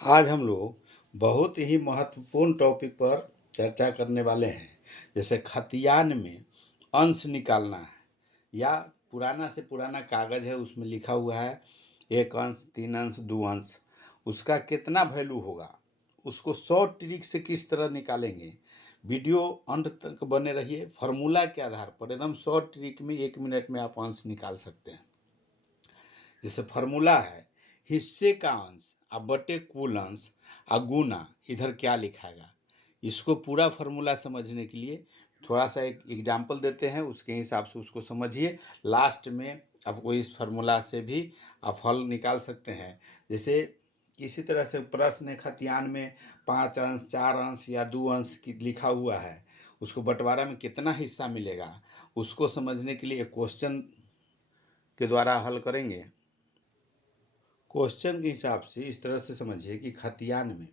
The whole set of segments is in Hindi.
आज हम लोग बहुत ही महत्वपूर्ण टॉपिक पर चर्चा करने वाले हैं। जैसे खतियान में अंश निकालना है या पुराना से पुराना कागज है, उसमें लिखा हुआ है 1 अंश, 3 अंश, 2 अंश, उसका कितना वैल्यू होगा, उसको 100 ट्रिक से किस तरह निकालेंगे। वीडियो अंत तक बने रहिए। फार्मूला के आधार पर एकदम 100 ट्रिक में 1 मिनट में आप अंश निकाल सकते हैं। जैसे फार्मूला है हिस्से का अंश अब बटे कुल अंश गुना, इधर क्या लिखाएगा। इसको पूरा फार्मूला समझने के लिए थोड़ा सा एक एग्जाम्पल देते हैं, उसके हिसाब से उसको समझिए। लास्ट में आपको इस फार्मूला से भी आप हल निकाल सकते हैं। जैसे इसी तरह से प्रश्न खतियान में 5 अंश, 4 अंश या 2 अंश की लिखा हुआ है, उसको बंटवारा में कितना हिस्सा मिलेगा, उसको समझने के लिए क्वेश्चन के द्वारा हल करेंगे। क्वेश्चन के हिसाब से इस तरह से समझिए कि खतियान में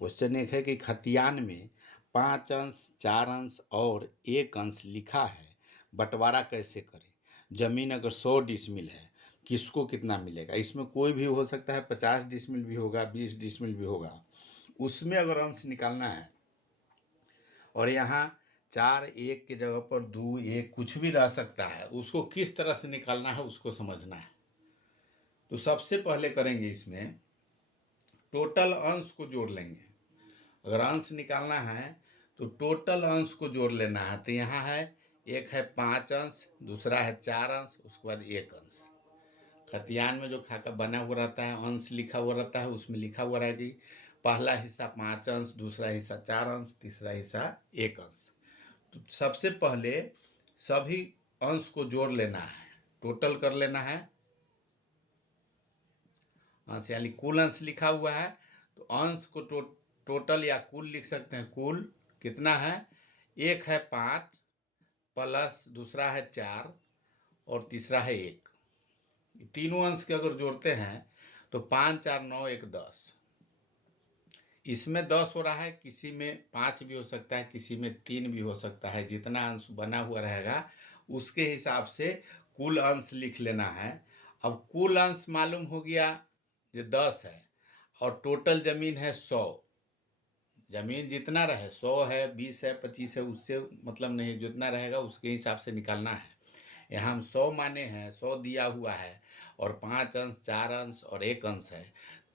क्वेश्चन एक है कि खतियान में 5 अंश, 4 अंश और 1 अंश लिखा है, बंटवारा कैसे करें। जमीन अगर 100 डिसमिल है, किसको कितना मिलेगा। इसमें कोई भी हो सकता है, 50 डिसमिल भी होगा, 20 डिसमिल भी होगा। उसमें अगर अंश निकालना है और यहाँ 4 1 की जगह पर 2 1 कुछ भी रह सकता है, उसको किस तरह से निकालना है उसको समझना है। तो सबसे पहले करेंगे इसमें टोटल अंश को जोड़ लेंगे। अगर अंश निकालना है तो टोटल अंश को जोड़ लेना है। तो यहाँ है, एक है 5 अंश, दूसरा है 4 अंश, उसके बाद 1 अंश। खतियान में जो खाका बना हुआ रहता है, अंश लिखा हुआ रहता है, उसमें लिखा हुआ रहेगा कि पहला हिस्सा 5 अंश, दूसरा हिस्सा 4 अंश, तीसरा हिस्सा 1 अंश। तो सबसे पहले सभी अंश को जोड़ लेना है, टोटल कर लेना है। अंश यानी कुल अंश लिखा हुआ है, तो अंश को टोटल या कुल लिख सकते हैं। कुल कितना है, एक है 5 प्लस दूसरा है 4 और तीसरा है 1। तीनों अंश के अगर जोड़ते हैं तो 5 4 9 1 10। इसमें 10 हो रहा है, किसी में 5 भी हो सकता है, किसी में 3 भी हो सकता है। जितना अंश बना हुआ रहेगा उसके हिसाब से कुल अंश लिख लेना है। अब कुल अंश मालूम हो गया जो 10 है और टोटल जमीन है 100। जमीन जितना रहे, 100 है, 20 है, 25 है, उससे मतलब नहीं, जितना रहेगा उसके हिसाब से निकालना है। यहाँ हम 100 माने हैं, 100 दिया हुआ है और 5 अंश, 4 अंश और 1 अंश है।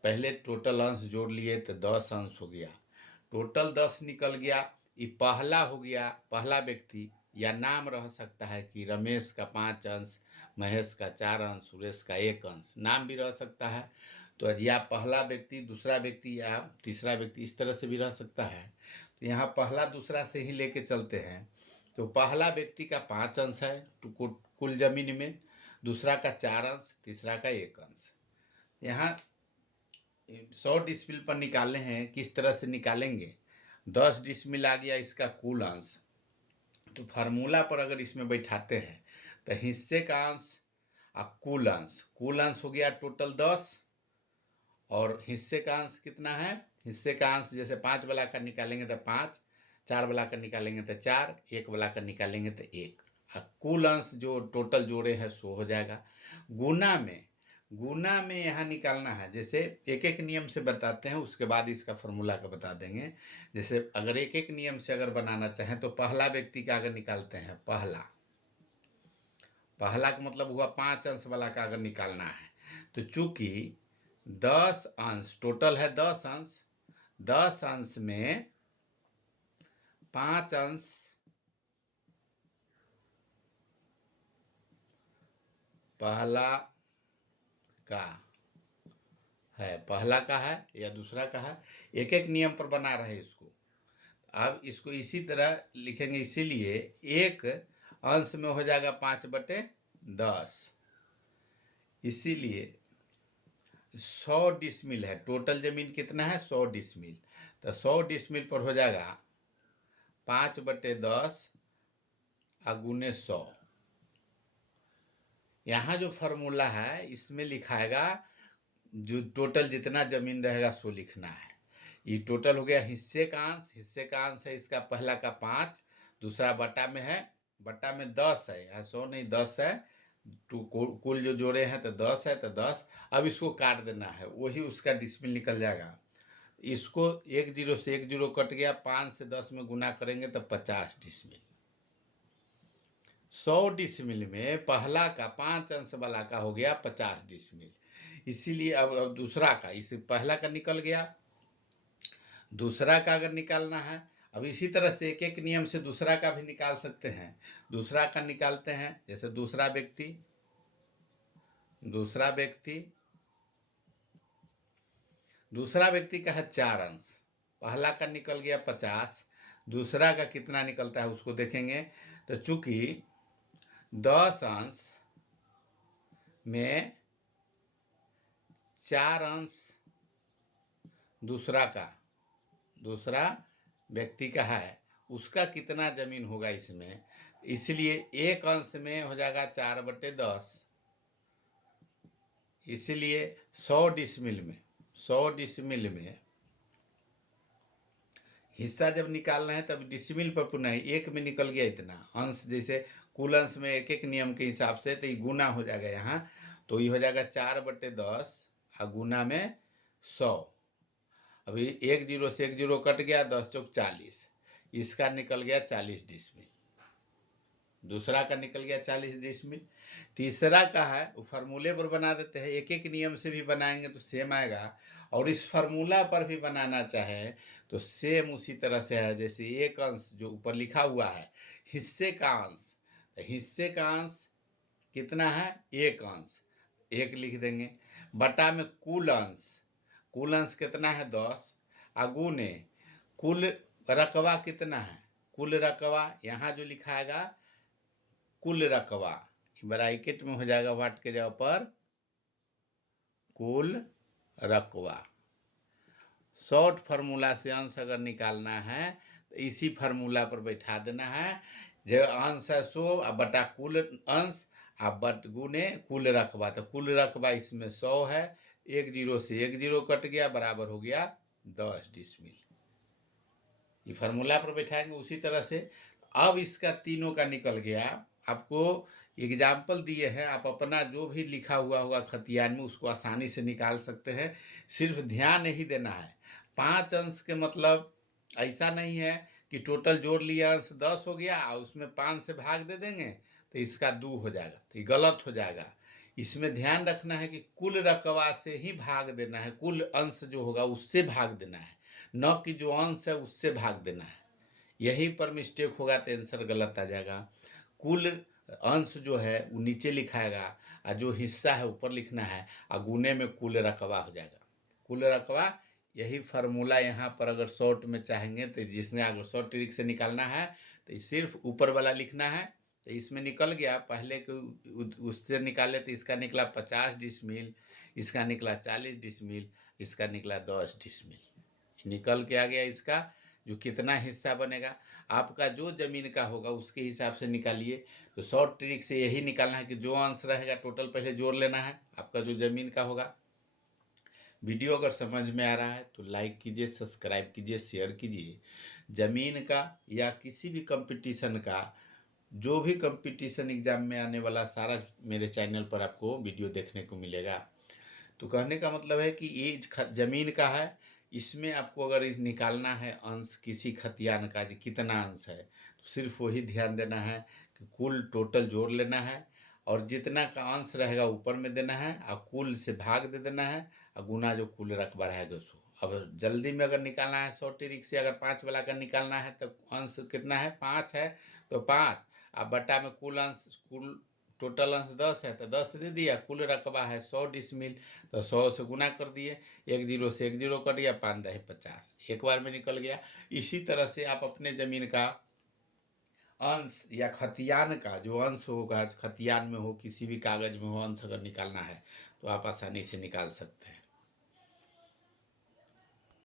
पहले टोटल अंश जोड़ लिए तो 10 अंश हो गया। टोटल 10 निकल गया। ये पहला हो गया, पहला व्यक्ति, या नाम रह सकता है कि रमेश का 5 अंश, महेश का 4 अंश, सुरेश का 1 अंश, नाम भी रह सकता है। तो या पहला व्यक्ति, दूसरा व्यक्ति या तीसरा व्यक्ति, इस तरह से भी रह सकता है। तो यहाँ पहला दूसरा से ही लेके चलते हैं। तो पहला व्यक्ति का 5 अंश है कुल जमीन में, दूसरा का 4 अंश, तीसरा का 1 अंश। यहाँ 100 डिसमिल पर निकालने हैं, किस तरह से निकालेंगे। 10 डिसमिल आ गया इसका कुल अंश, तो फार्मूला पर अगर इसमें बैठाते हैं तो हिस्से का अंश कुल अंश हो गया टोटल 10, और हिस्से का अंश कितना है। हिस्से का अंश जैसे 5 वाला का निकालेंगे तो 5, 4 वाला का निकालेंगे तो 4, 1 वाला का निकालेंगे तो 1। कुल अंश जो टोटल जोड़े हैं 100 हो जाएगा। गुना में यहाँ निकालना है। जैसे एक एक नियम से बताते हैं, उसके बाद इसका फॉर्मूला का बता देंगे। जैसे अगर एक एक नियम से अगर बनाना चाहें तो पहला व्यक्ति का अगर निकालते हैं, पहला का मतलब हुआ 5 अंश वाला का अगर निकालना है, तो चूंकि 10 अंश टोटल है, 10 अंश, 10 अंश में 5 अंश पहला का है या दूसरा का है, एक एक नियम पर बना रहे इसको। अब इसको इसी तरह लिखेंगे, इसीलिए 1 अंश में हो जाएगा 5/10। इसीलिए 100 डिसमिल है, टोटल जमीन कितना है 100 डिसमिल, तो 100 डिसमिल पर हो जाएगा 5/10 गुने 100। यहाँ जो फार्मूला है इसमें लिखाएगा जो टोटल जितना जमीन रहेगा सो लिखना है। ये टोटल हो गया हिस्से का अंश है इसका, पहला का 5, दूसरा बटा में है, बटा में 10 है, यहाँ 100 नहीं 10 है। कुल जो जोड़े हैं तो 10 है, तो 10। अब इसको काट देना है, वही उसका डिसमिल निकल जाएगा। इसको 10 से 10 कट गया, 5 से 10 में गुना करेंगे तो 50 डिसमिल। 100 डिसमिल में पहला का 5 अंश वाला का हो गया 50 डिसमिल। इसीलिए अब दूसरा का, इसे पहला का निकल गया, दूसरा का अगर निकालना है, अब इसी तरह से एक एक नियम से दूसरा का भी निकाल सकते हैं। दूसरा का निकालते हैं, जैसे दूसरा व्यक्ति का है 4 अंश, पहला का निकल गया 50, दूसरा का कितना निकलता है उसको देखेंगे। तो चूंकि 10 अंश में 4 अंश दूसरा व्यक्ति का है, उसका कितना जमीन होगा इसमें, इसलिए एक अंश में हो जाएगा 4/10। इसलिए 100 डिसमिल में हिस्सा जब निकालना है तब डिसमिल पर पुनः एक में निकल गया इतना अंश, जैसे कुल अंश में एक एक नियम के हिसाब से, तो ये गुना हो जाएगा यहाँ, तो ये हो जाएगा 4/10 और गुना में 100। अभी 10 से 10 कट गया, 10 चौक 40, इसका निकल गया 40 डिसमिल। दूसरा का निकल गया 40 डिसमिल। तीसरा का है वो फार्मूले पर बना देते हैं, एक एक नियम से भी बनाएंगे तो सेम आएगा, और इस फार्मूला पर भी बनाना चाहें तो सेम उसी तरह से है। जैसे एक अंश जो ऊपर लिखा हुआ है हिस्से का अंश, तो हिस्से का अंश कितना है, एक अंश, एक लिख देंगे, बटा में कुल अंश कितना है 10, अगुने कुल रकबा कितना है, कुल रकबा यहाँ जो लिखाएगा कुल रकबा ब्रैकेट में हो जाएगा वाट के जगह पर कुल रकबा। शॉर्ट फार्मूला से अंश अगर निकालना है तो इसी फार्मूला पर बैठा देना है, जो अंश है 100 बटा कुल अंश बट गुने कुल रकबा, तो कुल रकबा इसमें 100 है, 10 से 10 कट गया, बराबर हो गया 10 डिसमिल। ये फार्मूला पर बैठाएंगे उसी तरह से। अब इसका तीनों का निकल गया, आपको एग्जाम्पल दिए हैं, आप अपना जो भी लिखा हुआ होगा खतियान में उसको आसानी से निकाल सकते हैं। सिर्फ ध्यान नहीं देना है, 5 अंश के मतलब ऐसा नहीं है कि टोटल जोड़ लिया अंश 10 हो गया और उसमें 5 से भाग दे देंगे तो इसका 2 हो जाएगा, तो ये गलत हो जाएगा। इसमें ध्यान रखना है कि कुल रकबा से ही भाग देना है, कुल अंश जो होगा उससे भाग देना है, न कि जो अंश है उससे भाग देना है। यहीं पर मिस्टेक होगा तो आंसर गलत आ जाएगा। कुल अंश जो है वो नीचे लिखाएगा और जो हिस्सा है ऊपर लिखना है, और गुने में कुल रकबा हो जाएगा। कुल रकबा यही फार्मूला यहाँ पर अगर शॉर्ट में चाहेंगे तो जिसने अगर शॉर्ट ट्रिक से निकालना है तो सिर्फ ऊपर वाला लिखना है, तो इसमें निकल गया, पहले के उससे निकाले तो इसका निकला 50 डिसमिल, इसका निकला 40 डिसमिल, इसका निकला 10 डिसमिल निकल के आ गया। इसका जो कितना हिस्सा बनेगा आपका जो ज़मीन का होगा उसके हिसाब से निकालिए। तो शॉर्ट ट्रिक से यही निकालना है कि जो अंश रहेगा टोटल पहले जोड़ लेना है आपका जो ज़मीन का होगा। वीडियो अगर समझ में आ रहा है तो लाइक कीजिए, सब्सक्राइब कीजिए, शेयर कीजिए। ज़मीन का या किसी भी कंपटीशन का, जो भी कंपटीशन एग्ज़ाम में आने वाला सारा मेरे चैनल पर आपको वीडियो देखने को मिलेगा। तो कहने का मतलब है कि ये ज़मीन का है, इसमें आपको अगर निकालना है अंश किसी खतियान का जी कितना अंश है, तो सिर्फ वही ध्यान देना है कि कुल टोटल जोड़ लेना है और जितना का अंश रहेगा ऊपर में देना है और कुल से भाग दे देना है और गुना जो कुल रकबा रहेगा उसको। अब जल्दी में अगर निकालना है शॉर्ट ट्रिक से, अगर 5 वाला का निकालना है तो अंश कितना है 5 है तो 5 अब बटा में कुल अंश, कुल टोटल अंश 10 है तो 10 दे दिया, कुल रकबा है 100 डिसमिल तो 100 से गुना कर दिए, 10 से 10 कट गया, 5 दहे 50, एक बार में निकल गया। इसी तरह से आप अपने ज़मीन का अंश या खतियान का जो अंश होगा, खतियान में हो किसी भी कागज़ में हो, अंश अगर निकालना है तो आप आसानी से निकाल सकते हैं।